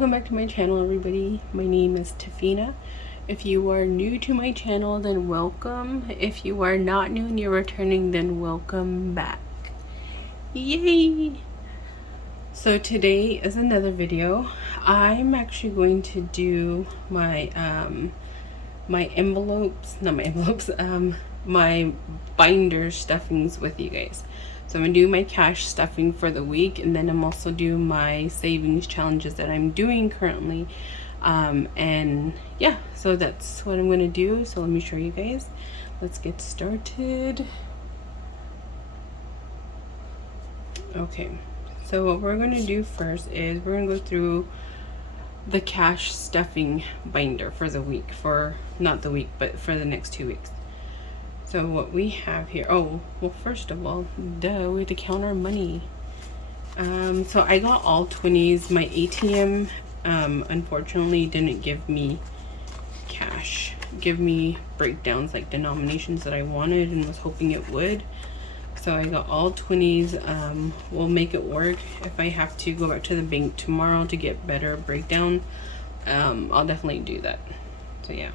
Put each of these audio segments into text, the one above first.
Welcome back to my channel, everybody. My name is Tafina. If you are new to my channel, then welcome. If you are not new and you're returning, then welcome back. Yay! So today is another video. I'm actually going to do my my binder stuffings with you guys. So I'm gonna do my cash stuffing for the week, and then I'm also doing my savings challenges that I'm doing currently. And yeah, so that's what I'm gonna do. So let me show you guys. Let's get started. Okay, so what we're gonna do first is we're gonna go through the cash stuffing binder for the week, for not the week, but for the next 2 weeks. So what we have here, oh, well, first of all, we have to count our money. So I got all 20s. My ATM, unfortunately, didn't give me cash, give me breakdowns, like denominations that I wanted and was hoping it would. So I got all 20s. We'll make it work. If I have to go back to the bank tomorrow to get better breakdown, I'll definitely do that. So yeah.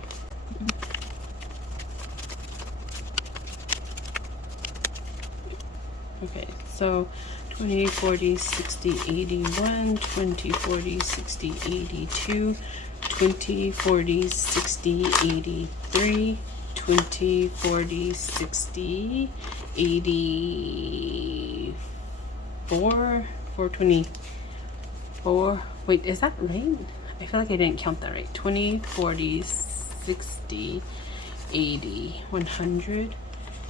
Okay, so 20, 40, 60, 81, 20, 40, 60, 82, 20, 40, 60, 83, 20, 40, 60, 84, 424. Wait, is that right? I feel like I didn't count that right. 20, 40, 60, 80, 100.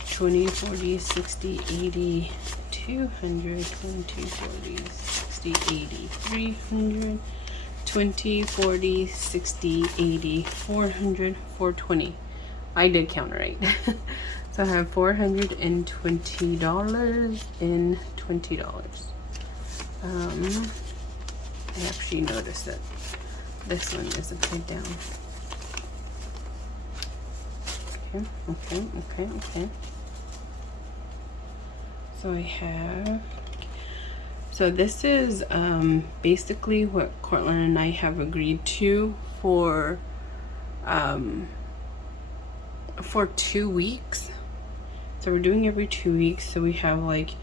20, 40, 60, 80, 200, 20, 40, 60, 80, 300, 20, 40, 60, 80, 400, 420. I did count right. So I have $420 and $20. I actually noticed that this one is upside down. Okay. So I have, so this is basically what Cortland and I have agreed to for 2 weeks. So we're doing every 2 weeks. So we have like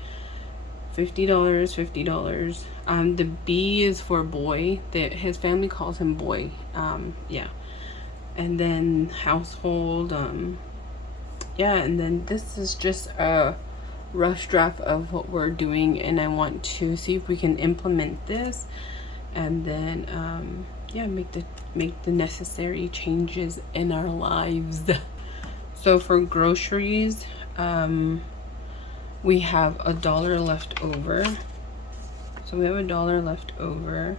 $50, $50. The B is for boy. His family calls him boy. Yeah. And then household. Yeah. And then this is just a rough draft of what we're doing, and I want to see if we can implement this, and then yeah, make the necessary changes in our lives. So for groceries, we have $1 left over. So we have $1 left over.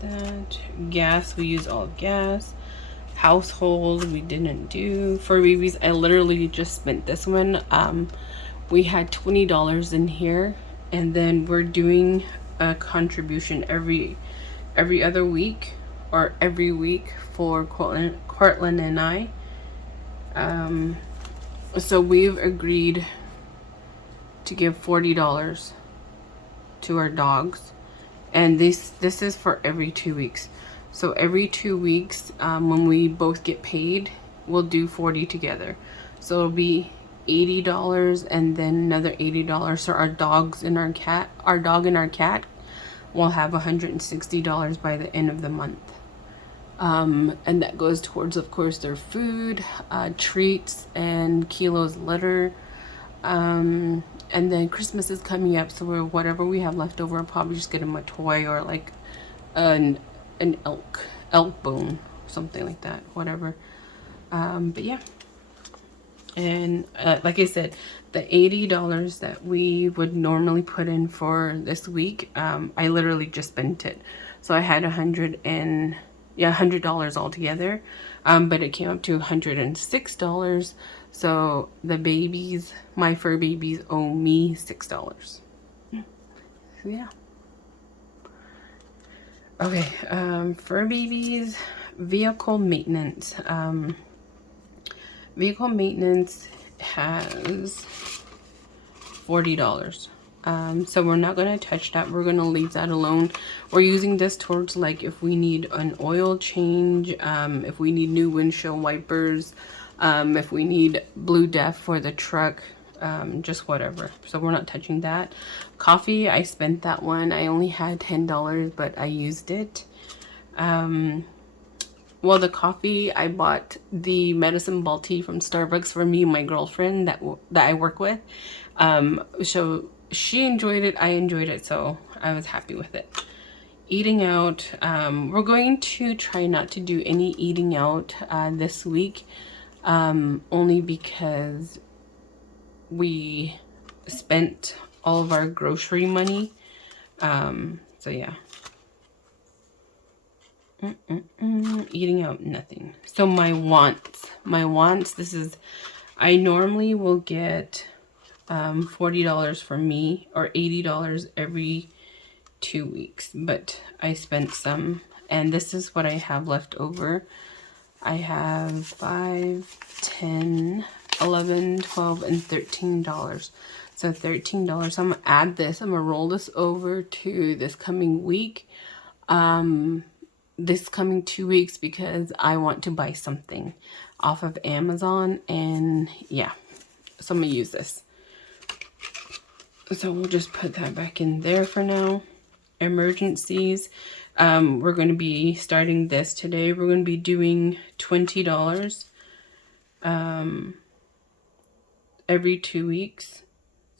That gas, we use all gas. Household, we didn't do. For babies, I literally just spent this one. We had $20 in here, and then we're doing a contribution every other week or every week for Cortland and I. So we've agreed to give $40 to our dogs, and this is for every 2 weeks. So every 2 weeks, when we both get paid, we'll do 40 together. So it'll be $80 and then another $80. So our dog and our cat will have $160 by the end of the month. And that goes towards, of course, their food, treats, and Kilo's litter. And then Christmas is coming up, so whatever we have left over, I'll probably just get them a toy or like an elk bone, something like that, whatever. But yeah, and like I said, the $80 that we would normally put in for this week, I literally just spent it. So I had $100 altogether, but it came up to $106. So the babies, my fur babies, owe me $6. So yeah. Okay, fur babies, vehicle maintenance. Vehicle maintenance has $40. So we're not going to touch that. We're going to leave that alone. We're using this towards like if we need an oil change, if we need new windshield wipers, if we need Blue Def for the truck, just whatever. So we're not touching that. Coffee, I spent that one. I only had $10, but I used it. Well, the coffee, I bought the medicine ball tea from Starbucks for me and my girlfriend that I work with. So she enjoyed it, I enjoyed it, so I was happy with it. Eating out, we're going to try not to do any eating out this week, only because we spent all of our grocery money. So yeah. Eating out, nothing. So my wants, this is, I normally will get $40 for me or $80 every 2 weeks, but I spent some, and this is what I have left over. I have 5, 10, 11, 12, and $13. So $13. I'm gonna add this. I'm gonna roll this over to this coming week. This coming 2 weeks because I want to buy something off of Amazon, and yeah, so I'm gonna use this. So we'll just put that back in there for now. Emergencies, we're going to be starting this today. We're going to be doing $20 every 2 weeks.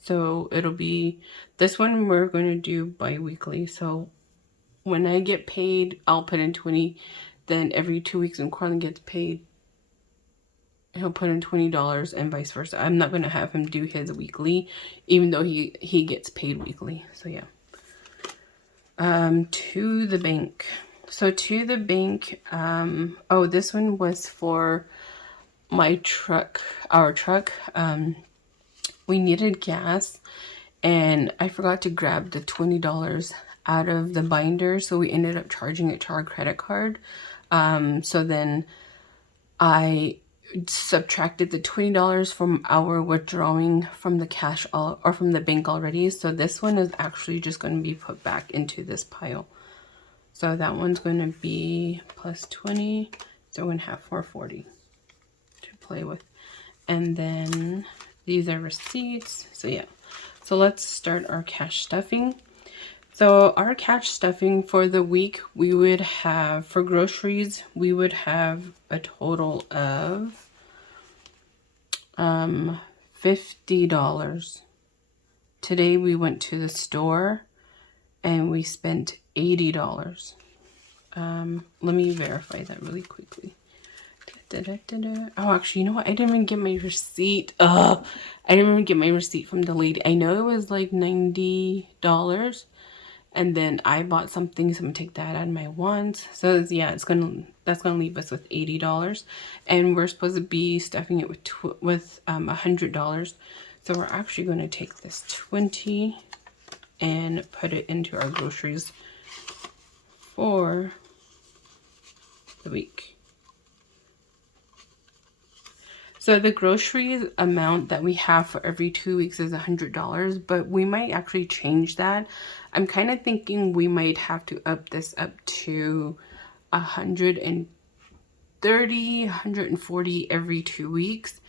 So it'll be, this one we're going to do bi-weekly. So when I get paid, I'll put in 20. Then every 2 weeks when Carlin gets paid, he'll put in $20 and vice versa. I'm not going to have him do his weekly, even though he gets paid weekly. So yeah. To the bank. So to the bank, oh, this one was for my truck, our truck. We needed gas, and I forgot to grab the $20 out of the binder, so we ended up charging it to our credit card. So then I subtracted the $20 from our withdrawing from the cash or from the bank already. So this one is actually just going to be put back into this pile. So that one's going to be plus 20. So we're going to have 440 to play with. And then these are receipts. So yeah. So let's start our cash stuffing. So our cash stuffing for the week, we would have, for groceries, we would have a total of $50. Today we went to the store and we spent $80. Let me verify that really quickly. Oh, actually, you know what? I didn't even get my receipt. I didn't even get my receipt from the lady. I know it was like $90. And then I bought something, so I'm gonna take that out of my wants. So yeah, that's gonna leave us with $80, and we're supposed to be stuffing it with $100. So we're actually gonna take this 20 and put it into our groceries for the week. So the groceries amount that we have for every 2 weeks is $100, but we might actually change that. I'm kind of thinking we might have to up this up to 130, 140 every 2 weeks,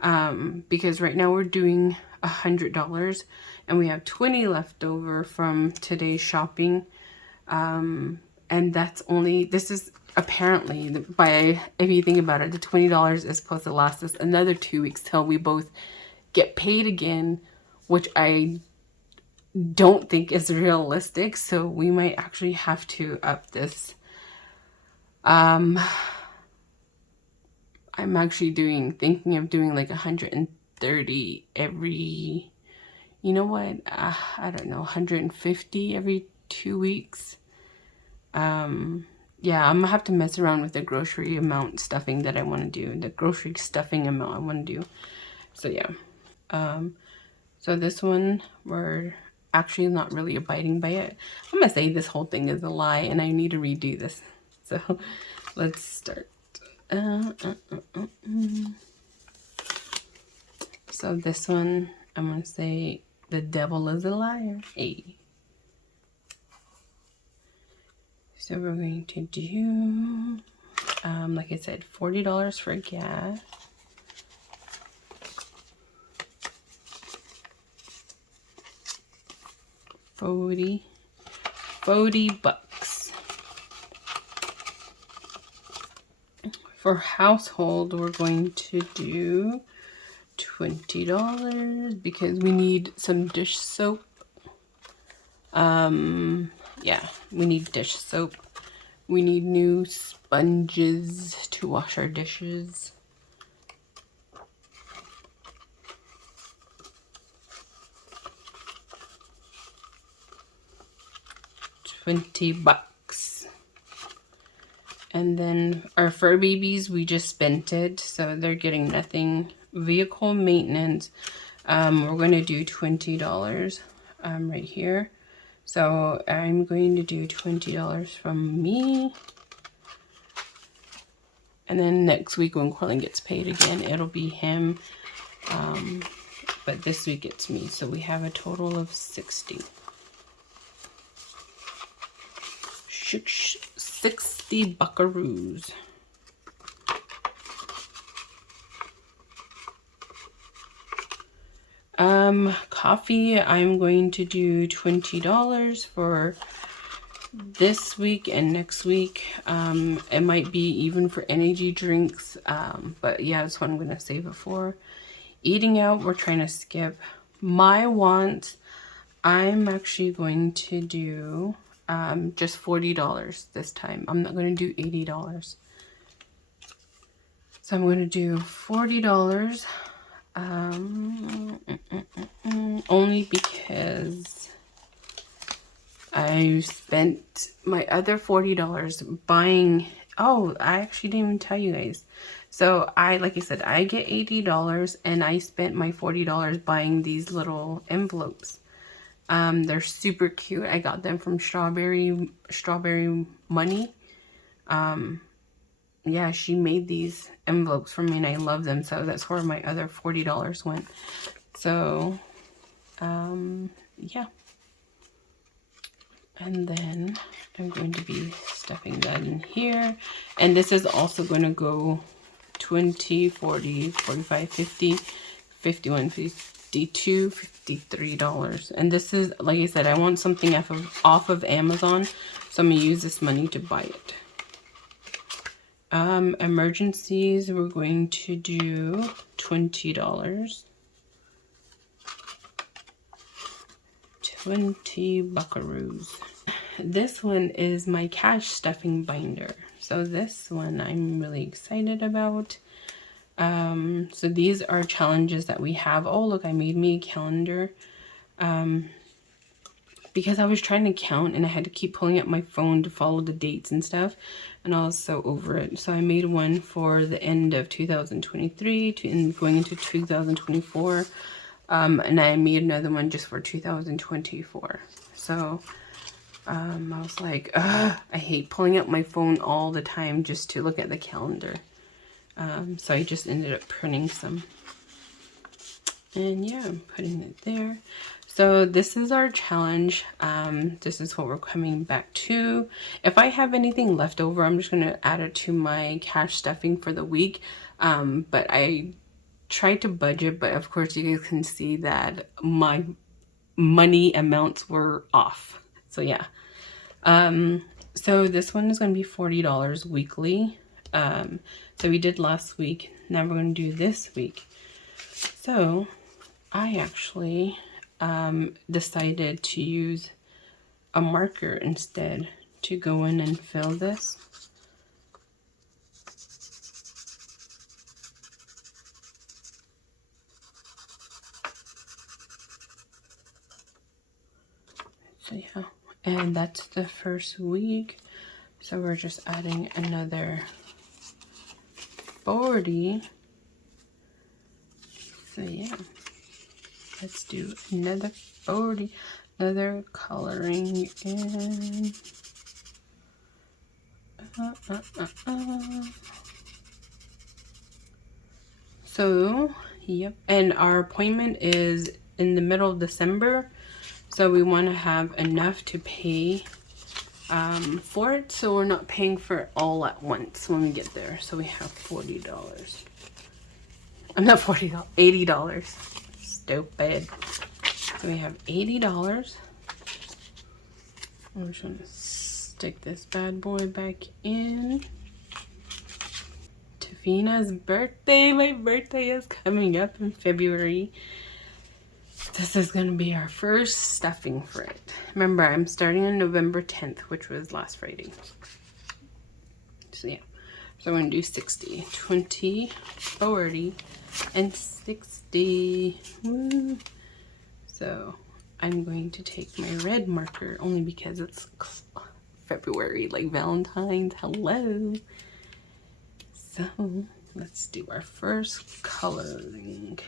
because right now we're doing $100 and we have 20 left over from today's shopping, and that's only, this is apparently, by, if you think about it, the $20 is supposed to last us another 2 weeks till we both get paid again, which I don't think is realistic. So we might actually have to up this. I'm actually thinking of doing like 130 every, you know what, I don't know, 150 every 2 weeks. Yeah, I'm gonna have to mess around with the grocery amount stuffing that I want to do, the grocery stuffing amount I want to do. So yeah. So this one, we're actually not really abiding by it. I'm gonna say this whole thing is a lie and I need to redo this. So let's start. So this one, I'm gonna say The devil is a liar. Hey. So we're going to do, like I said, $40 for gas. $40 bucks. For household, we're going to do $20 because we need some dish soap. Yeah, we need dish soap. We need new sponges to wash our dishes. $20. And then our fur babies, we just spent it, so they're getting nothing. Vehicle maintenance, we're going to do $20 right here. So I'm going to do $20 from me. And then next week when Corlin gets paid again, it'll be him. But this week it's me. So we have a total of 60. 60 buckaroos. Coffee, I'm going to do $20 for this week and next week. It might be even for energy drinks, but yeah, that's what I'm going to save it for. Eating out, we're trying to skip. My wants, I'm actually going to do just $40 this time. I'm not going to do $80. So I'm going to do $40. Only because I spent my other $40 buying. Oh, I actually didn't even tell you guys. So like I said, I get $80 and I spent my $40 buying these little envelopes. They're super cute. I got them from Strawberry Money. Yeah, she made these envelopes for me and I love them. So that's where my other $40 went. So, yeah. And then I'm going to be stuffing that in here. And this is also going to go 20, 40, 45, 50, 51, 52, $53. And this is, like I said, I want something off of Amazon. So I'm going to use this money to buy it. Emergencies, we're going to do $20. 20 buckaroos. This one is my cash stuffing binder. So this one I'm really excited about. So these are challenges that we have. Oh, look, I made me a calendar. Because I was trying to count and I had to keep pulling up my phone to follow the dates and stuff. And I was so over it. So I made one for the end of 2023 and going into 2024. And I made another one just for 2024. So I was like, I hate pulling up my phone all the time just to look at the calendar. So I just ended up printing some. And yeah, I'm putting it there. So this is our challenge. This is what we're coming back to. If I have anything left over, I'm just going to add it to my cash stuffing for the week. But I tried to budget, but of course you guys can see that my money amounts were off. So yeah. So this one is going to be $40 weekly. So we did last week. Now we're going to do this week. So I actually decided to use a marker instead to go in and fill this. So yeah, and that's the first week. So we're just adding another 40. So yeah. Let's do another 40, another coloring in. So, yep. And our appointment is in the middle of December. So we want to have enough to pay for it, so we're not paying for it all at once when we get there. So we have $40. I'm not $40, $80. Stupid. So we have $80. I'm just gonna stick this bad boy back in. Tafina's birthday. My birthday is coming up in February. This is gonna be our first stuffing for it. Remember, I'm starting on November 10th, which was last Friday. So yeah, so I'm gonna do 60, 20, 40, and 60. Woo. So I'm going to take my red marker only because it's February, like Valentine's. Hello. So let's do our first coloring.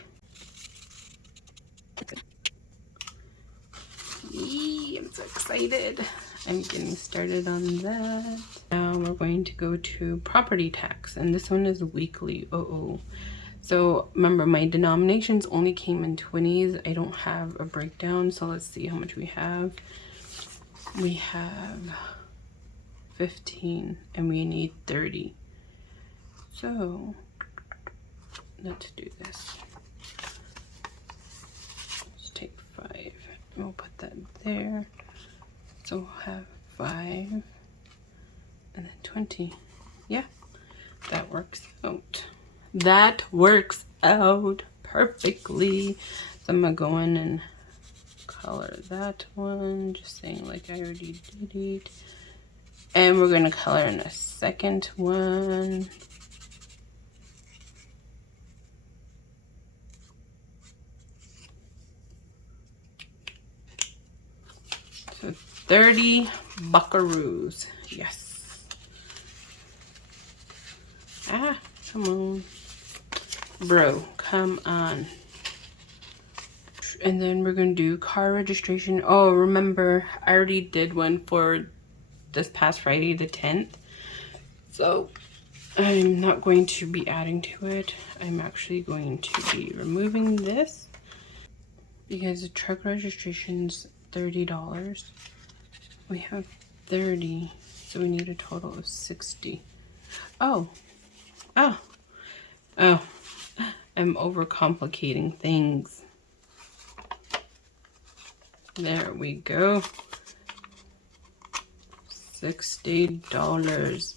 Yee, I'm so excited. I'm getting started on that. Now we're going to go to property tax, and this one is weekly. So remember, my denominations only came in 20s. I don't have a breakdown, so let's see how much we have. We have 15 and we need 30. So let's do this. Let's take 5 and we'll put that there. So we'll have 5 and then 20. Yeah, that works out. That works out perfectly. So I'm gonna go in and color that one, just saying like I already did it. And we're gonna color in a second one. So 30 buckaroos. Yes. Ah, come on. Bro, come on. And then we're gonna do car registration. Oh, remember, I already did one for this past Friday, the 10th. So I'm not going to be adding to it. I'm actually going to be removing this because the truck registration's $30. We have 30, so we need a total of 60. Oh, I'm overcomplicating things. There we go. $60.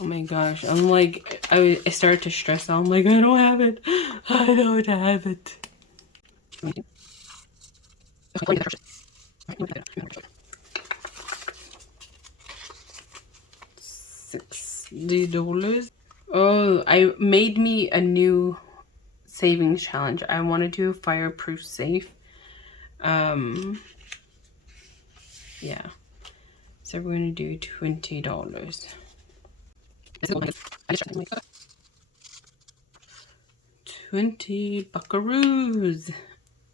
Oh my gosh, I'm like, I started to stress out. I'm like, I don't have it. I don't have it. $60. Oh, I made me a new savings challenge. I want to do a fireproof safe. Yeah. So we're gonna do $20. 20 buckaroos.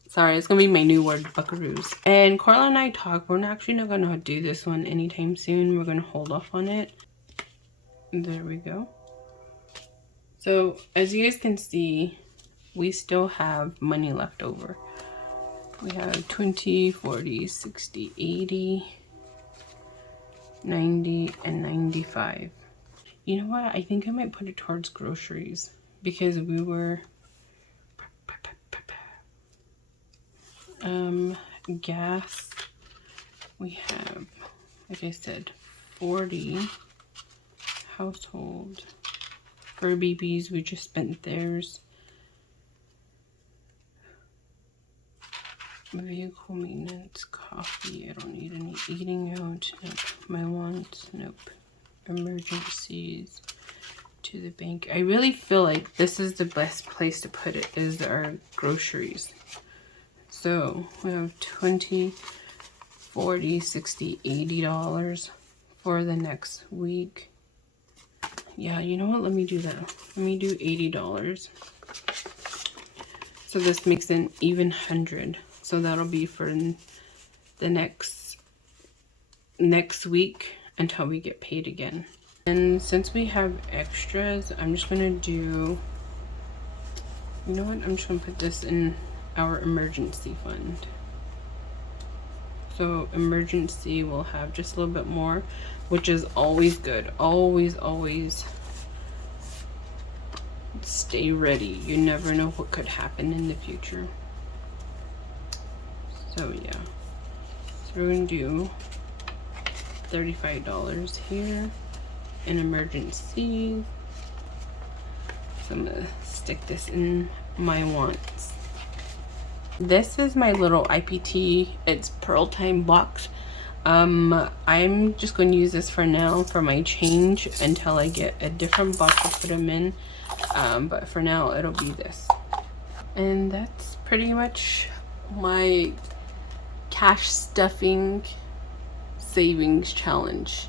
Sorry, it's gonna be my new word, buckaroos. And Carla and I talked, we're actually not gonna do this one anytime soon. We're gonna hold off on it. There we go. So as you guys can see, we still have money left over. We have 20, 40, 60, 80, 90, and 95. You know what? I think I might put it towards groceries because we were gas. We have, like I said, 40. Household. For BBs, we just spent theirs. Vehicle maintenance, coffee. I don't need any. Eating out. Nope. My wants. Nope. Emergencies. To the bank. I really feel like this is the best place to put it, is our groceries. So we have 20, 40, 60, $80 for the next week. Yeah, you know what? Let me do that. Let me do $80. So this makes an even 100. So that'll be for the next week until we get paid again. And since we have extras, I'm just gonna do, you know what? I'm just gonna put this in our emergency fund. So emergency will have just a little bit more, which is always good. Always, always stay ready. You never know what could happen in the future. So yeah. So we're gonna do $35 here in emergency. So I'm gonna stick this in my wants. This is my little IPT. It's Pearl Time box. I'm just going to use this for now for my change until I get a different box to put them in. But for now, it'll be this. And that's pretty much my cash stuffing savings challenge.